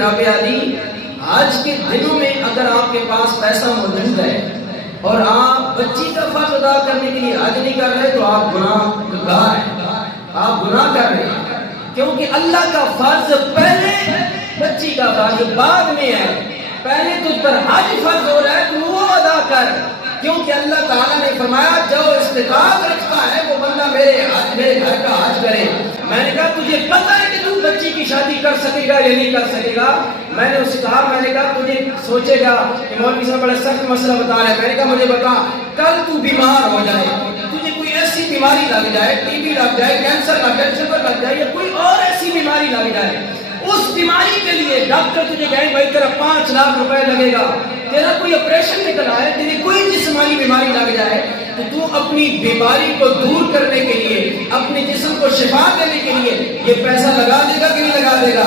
جناب علی، آج کے دنوں میں اگر آپ کے پاس پیسہ موجود ہے اور آپ بچی کا فرض ادا کرنے کے لیے حج نہیں کر رہے تو آپ گناہ گار ہیں، آپ گناہ کر رہے ہیں، کیونکہ اللہ کا فرض پہلے، بچی کا فرض بعد میں ہے۔ پہلے تجھ پر حج فرض ہو رہا ہے تو وہ ادا کر، کیونکہ اللہ تعالیٰ نے فرمایا جو استطاعت رکھتا ہے وہ بندہ میرے گھر کا حج کرے۔ میں نے کہا تجھے پتہ ہے کہ تو بچی کی شادی کر سکے گا یا نہیں کر سکے گا؟ میں نے اسے کہا، میں نے کہا تجھے سوچے گا کہ مولوی صاحب بڑا سخت مسئلہ بتا رہے ہیں۔ میں نے کہا مجھے بتا، کل تو بیمار ہو جائے، تجھے کوئی ایسی بیماری لگ جائے، ٹی بی لگ جائے، کینسر لگ جائے، شوگر لگ جائے یا کوئی اور ایسی بیماری لگ جائے، اس بیماری کے لیے ڈاکٹر تجھے کہے بھائی تیرا 5 لاکھ روپے لگے گا، تیرا کوئی آپریشن نکل آئے، تیری کوئی جسمانی بیماری لگ جائے، تو اپنی بیماری کو دور کرنے کے لیے، اپنے جسم کو شفا دینے کے لیے یہ پیسہ لگا دے گا کہ نہیں لگا دے گا؟